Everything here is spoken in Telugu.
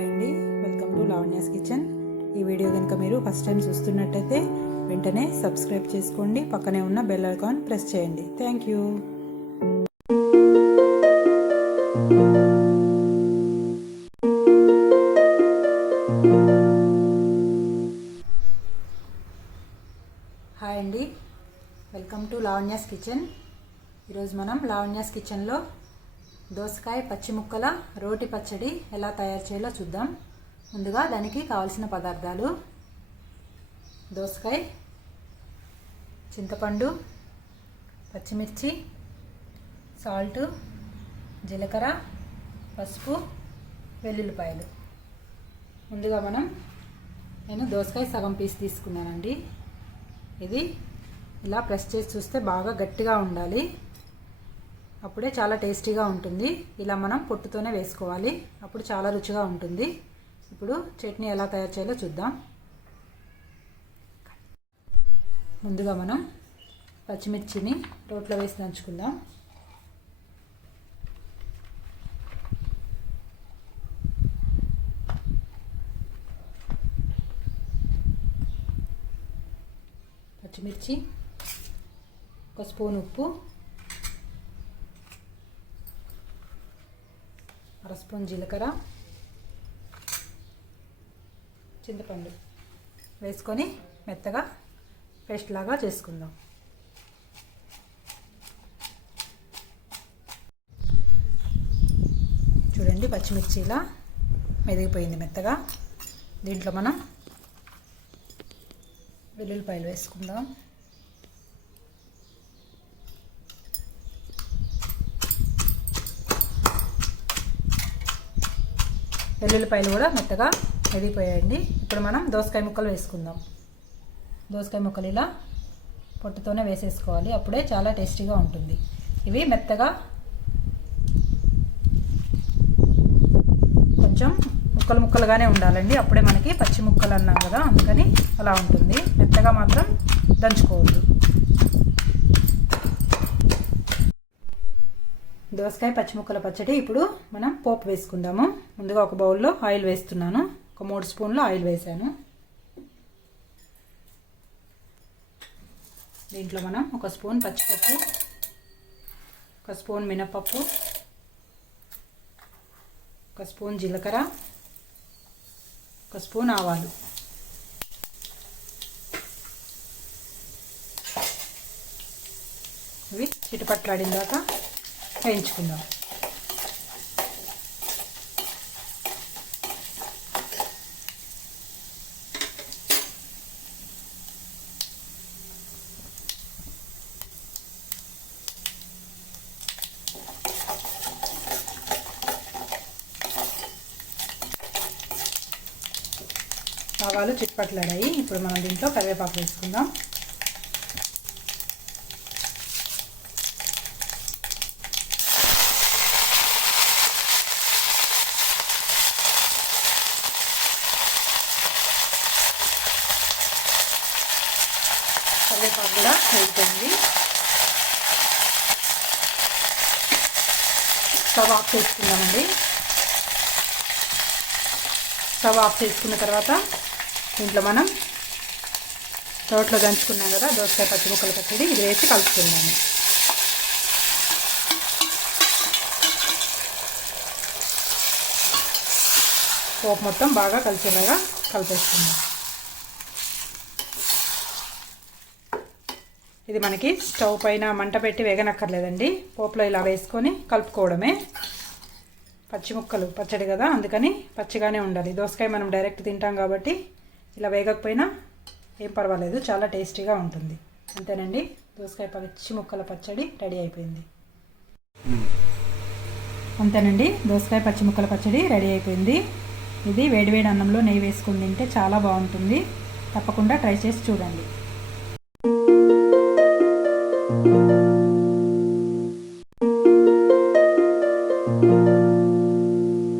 హాయ్ అండి, వెల్కమ్ టు లావణ్యాస్ కిచెన్. ఈ వీడియో కనుక మీరు ఫస్ట్ టైం చూస్తున్నట్టయితే వెంటనే సబ్స్క్రైబ్ చేసుకోండి, పక్కనే ఉన్న బెల్ ఐకాన్ ప్రెస్ చేయండి. Thank you. హాయ్ అండి, వెల్కమ్ టు లావణ్యాస్ కిచెన్. ఈరోజు మనం లావణ్యాస్ కిచెన్లో దోసకాయ పచ్చి ముక్కల రోటి పచ్చడి ఎలా తయారు చేయాలో చూద్దాం. ముందుగా దానికి కావాల్సిన పదార్థాలు: దోసకాయ, చింతపండు, పచ్చిమిర్చి, సాల్ట్, జీలకర్ర, పసుపు, వెల్లుల్లిపాయలు. ముందుగా నేను దోసకాయ సగం పీస్ తీసుకున్నానండి. ఇది ఇలా ప్రెస్ చేసి చూస్తే బాగా గట్టిగా ఉండాలి, అప్పుడే చాలా టేస్టీగా ఉంటుంది. ఇలా మనం పొట్టుతోనే వేసుకోవాలి, అప్పుడు చాలా రుచిగా ఉంటుంది. ఇప్పుడు చట్నీ ఎలా తయారు చేయాలో చూద్దాం. ముందుగా మనం పచ్చిమిర్చిని రోట్లో వేసి దంచుకుందాం. పచ్చిమిర్చి, ఒక స్పూన్ ఉప్పు, అర స్పూన్ జీలకర్ర, చింతపండు వేసుకొని మెత్తగా పేస్ట్ లాగా చేసుకుందాం. చూడండి, పచ్చిమిర్చి ఇలా మెదిగిపోయింది మెత్తగా. దీంట్లో మనం వెల్లుల్లిపాయలు వేసుకుందాం. వెల్లుల్లిపాయలు కూడా మెత్తగా మెదిగిపోయాయండి. ఇప్పుడు మనం దోసకాయ ముక్కలు వేసుకుందాం. దోసకాయ ముక్కలు ఇలా పొట్టుతోనే వేసేసుకోవాలి, అప్పుడే చాలా టేస్టీగా ఉంటుంది. ఇవి మెత్తగా కొంచెం ముక్కలు ముక్కలుగానే ఉండాలండి, అప్పుడే మనకి పచ్చి ముక్కలు అన్నాం కదా, అందుకని అలా ఉంటుంది. మెత్తగా మాత్రం దంచుకోవద్దు. దోసకాయ పచ్చిముక్కల పచ్చడి ఇప్పుడు మనం పోపు వేసుకుందాము. ముందుగా ఒక బౌల్లో ఆయిల్ వేస్తున్నాను. ఒక 3 స్పూన్లు ఆయిల్ వేసాను. దీంట్లో మనం ఒక స్పూన్ పచ్చిపప్పు, ఒక స్పూన్ మినపప్పు, ఒక స్పూన్ జీలకర్ర, ఒక స్పూన్ ఆవాలు, ఇవి చిటపట్లాడిన దాకా వేయించుకుందాం. ఆవాలు చిట్పట్లాడాయి. ఇప్పుడు మనం దీంట్లో కరివేపాకు వేసుకుందాం. కరివేపాకు కూడా వేస్తుంది. స్టవ్ ఆఫ్ చేసుకుందామండి. స్టవ్ ఆఫ్ చేసుకున్న తర్వాత దీంట్లో మనం రోట్లో దంచుకున్నాం కదా దోసకాయ పచ్చిముక్కల పచ్చడి, ఇది వేసి కలుపుకుందాము. పోపు మొత్తం బాగా కలిసేలాగా కలిపేసుకుందాం. ఇది మనకి స్టవ్ పైన మంట పెట్టి వేగనక్కర్లేదండి, పోపులో ఇలా వేసుకొని కలుపుకోవడమే. పచ్చి ముక్కలు పచ్చడి కదా, అందుకని పచ్చిగానే ఉండాలి. దోసకాయ మనం డైరెక్ట్ తింటాం కాబట్టి ఇలా వేగకపోయినా ఏం పర్వాలేదు, చాలా టేస్టీగా ఉంటుంది. అంతేనండి, దోసకాయ పచ్చి ముక్కల పచ్చడి రెడీ అయిపోయింది. అంతేనండి, దోసకాయ పచ్చి ముక్కల పచ్చడి రెడీ అయిపోయింది. ఇది వేడివేడి అన్నంలో నెయ్యి వేసుకొని తింటే చాలా బాగుంటుంది. తప్పకుండా ట్రై చేసి చూడండి.